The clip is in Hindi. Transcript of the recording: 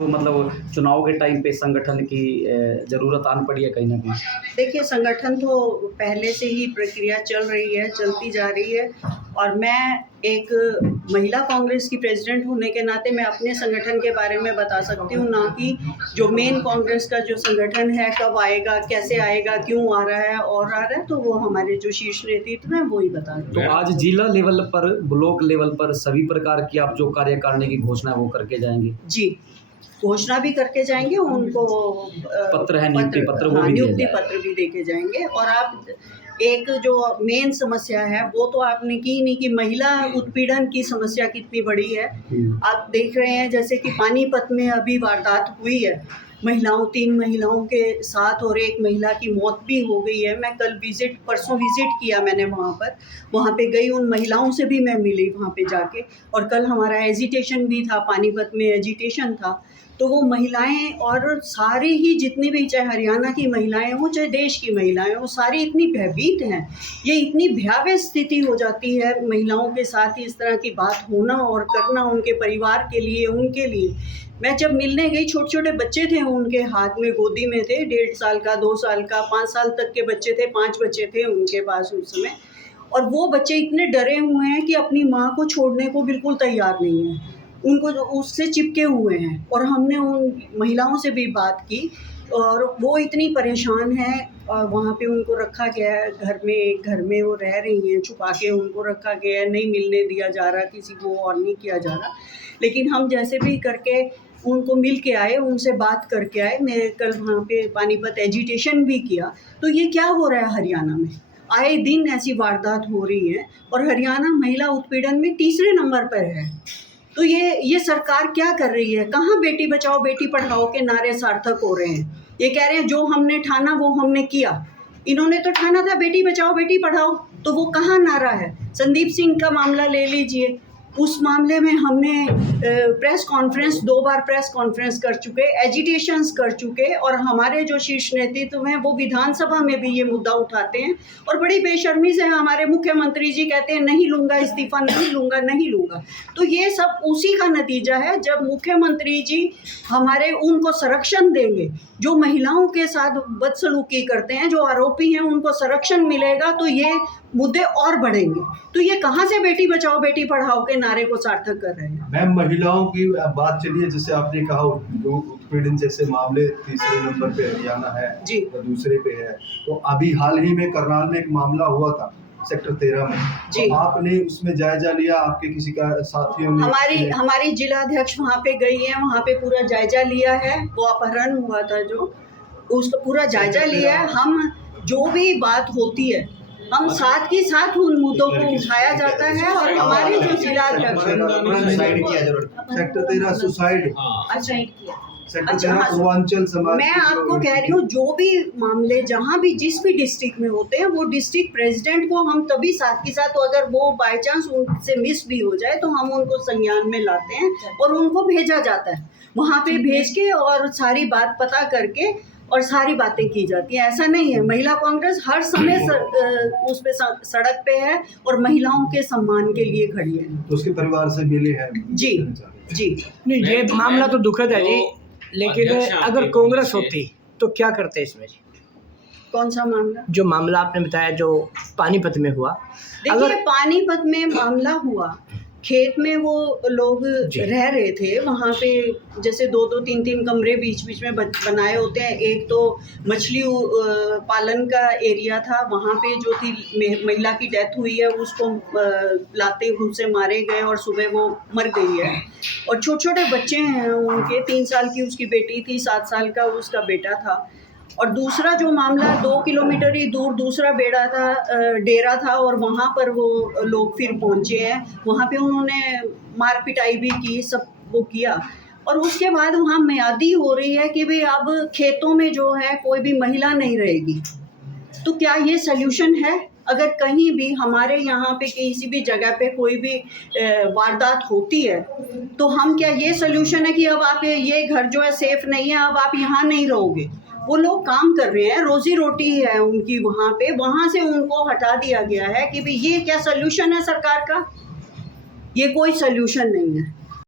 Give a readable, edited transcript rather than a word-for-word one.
तो मतलब चुनाव के टाइम पे संगठन की ज़रूरत आन पड़ी है कहीं न कहीं? देखिए, संगठन तो पहले से ही प्रक्रिया चल रही है, चलती जा रही है और मैं एक महिला कांग्रेस की प्रेसिडेंट होने के नाते मैं अपने संगठन के बारे में बता सकती हूँ, ना कि जो मेन कांग्रेस का जो संगठन है कब आएगा, कैसे आएगा, क्यों आ रहा है और आ रहा है, तो वो हमारे जो शीर्ष नेतृत्व हैं वो ही बता रहे हैं। तो आज जिला लेवल पर, ब्लॉक लेवल पर सभी प्रकार की आप जो कार्यकारिणी की घोषणा है वो करके जाएँगे? जी, घोषणा भी करके जाएँगे, उनको पत्र है, नियुक्ति पत्र वो हाँ, भी दिया नियुक्ति जाएगा। पत्र भी देके जाएँगे। और आप एक जो मेन समस्या है वो तो आपने की नहीं कि महिला उत्पीड़न की समस्या कितनी बड़ी है। आप देख रहे हैं जैसे कि पानीपत में अभी वारदात हुई है, महिलाओं 3 महिलाओं के साथ और एक महिला की मौत भी हो गई है। मैं परसों विज़िट किया मैंने वहाँ पे गई, उन महिलाओं से भी मैं मिली वहाँ पे जाके, और कल हमारा एजिटेशन भी था, पानीपत में एजिटेशन था। तो वो महिलाएं और सारी ही जितनी भी, चाहे हरियाणा की महिलाएं हों चाहे देश की महिलाएं हों, सारी इतनी भयभीत हैं। ये इतनी भयावह स्थिति हो जाती है महिलाओं के साथ ही इस तरह की बात होना और करना, उनके परिवार के लिए, उनके लिए। मैं जब मिलने गई, छोटे छोटे बच्चे थे उनके हाथ में, गोदी में थे, 1.5 साल का, 2 साल का, 5 साल तक के बच्चे थे, 5 बच्चे थे उनके पास उस समय। और वो बच्चे इतने डरे हुए हैं कि अपनी माँ को छोड़ने को बिल्कुल तैयार नहीं हैं, उनको उससे चिपके हुए हैं। और हमने उन महिलाओं से भी बात की और वो इतनी परेशान हैं, और वहाँ पे उनको रखा गया है एक घर में वो रह रही हैं, छुपा के उनको रखा गया है, नहीं मिलने दिया जा रहा किसी को और नहीं किया जा रहा। लेकिन हम जैसे भी करके उनको मिल के आए, उनसे बात करके आए। मैं कल वहाँ पे पानीपत एजिटेशन भी किया। तो ये क्या हो रहा है हरियाणा में? आए दिन ऐसी वारदात हो रही है और हरियाणा महिला उत्पीड़न में तीसरे नंबर पर है। तो ये सरकार क्या कर रही है? कहाँ बेटी बचाओ बेटी पढ़ाओ के नारे सार्थक हो रहे हैं? ये कह रहे हैं जो हमने ठाना वो हमने किया। इन्होंने तो ठाना था बेटी बचाओ बेटी पढ़ाओ, तो वो कहाँ नारा है? संदीप सिंह का मामला ले लीजिए, उस मामले में हमने प्रेस कॉन्फ्रेंस 2 बार प्रेस कॉन्फ्रेंस कर चुके, एजिटेशंस कर चुके, और हमारे जो शीर्ष नेतृत्व हैं वो विधानसभा में भी ये मुद्दा उठाते हैं। और बड़ी बेशर्मी से हमारे मुख्यमंत्री जी कहते हैं नहीं लूँगा इस्तीफा, नहीं लूँगा, नहीं लूँगा। तो ये सब उसी का नतीजा है, जब मुख्यमंत्री जी हमारे उनको संरक्षण देंगे, जो महिलाओं के साथ बदसलूकी करते हैं, जो आरोपी हैं, उनको संरक्षण मिलेगा तो ये मुद्दे और बढ़ेंगे। तो ये कहाँ से बेटी बचाओ बेटी पढ़ाओ के नारे को सार्थक कर रहे हैं? मैम, महिलाओं की बात चलिए, जैसे आपने कहा उत्पीड़न जैसे मामले तीसरे नंबर पे हरियाणा है जी, और दूसरे पे है। तो अभी हाल ही में करनाल में एक मामला हुआ था सेक्टर 13 में, जी। तो आपने उसमें जायजा लिया? आपके किसी का साथियों ने? हमारी जिला अध्यक्ष वहाँ पे गई है, वहाँ पे पूरा जायजा लिया है। वो अपहरण हुआ था जो, उसका पूरा जायजा लिया है। हम जो भी बात होती है हम साथ ही साथ उन मुद्दों को उठाया जाता है। और हमारे जो जिला अध्यक्ष सेक्टर 13 सुसाइड, अच्छा सेक्टर 13 पूर्वांचल समाज, मैं आपको कह रही हूँ, जो भी मामले जहाँ भी जिस भी डिस्ट्रिक्ट में होते हैं, वो डिस्ट्रिक्ट प्रेसिडेंट को हम तभी साथ के साथ, अगर वो बाय चांस उनसे मिस भी हो जाए तो हम उनको संज्ञान में लाते हैं और उनको भेजा जाता है। वहाँ पे भेज के और सारी बात पता करके और सारी बातें की जाती हैं। ऐसा नहीं है, महिला कांग्रेस हर समय उस पे सड़क पे है और महिलाओं के सम्मान के लिए खड़ी है। तो उसके परिवार से मिले हैं? जी जी। नहीं, ये मामला तो दुखद है जी, लेकिन अगर कांग्रेस होती तो क्या करते इसमें जी? कौन सा मामला? जो मामला आपने बताया जो पानीपत में हुआ। देखिए, पानीपत में मामला हुआ, खेत में वो लोग रह रहे थे, वहाँ पे जैसे 2-2, 3-3 कमरे बीच बीच में बनाए होते हैं। एक तो मछली पालन का एरिया था, वहाँ पे जो थी महिला की डेथ हुई है, उसको लाते घूम से मारे गए और सुबह वो मर गई है। और छोटे छोटे बच्चे हैं उनके, 3 साल की उसकी बेटी थी, 7 साल का उसका बेटा था। और दूसरा जो मामला 2 किलोमीटर ही दूर दूसरा डेरा था और वहाँ पर वो लोग फिर पहुँचे हैं। वहाँ पे उन्होंने मार पिटाई भी की, सब वो किया। और उसके बाद वहाँ म्यादी हो रही है कि भाई अब खेतों में जो है कोई भी महिला नहीं रहेगी। तो क्या ये सल्यूशन है? अगर कहीं भी हमारे यहाँ पे किसी भी जगह पे कोई भी वारदात होती है तो हम, क्या ये सल्यूशन है कि अब आप ये घर जो है सेफ नहीं है, अब आप यहाँ नहीं रहोगे? वो लोग काम कर रहे हैं, रोजी रोटी है उनकी वहाँ पे, वहाँ से उनको हटा दिया गया है कि भाई ये क्या सल्यूशन है सरकार का? ये कोई सल्यूशन नहीं है।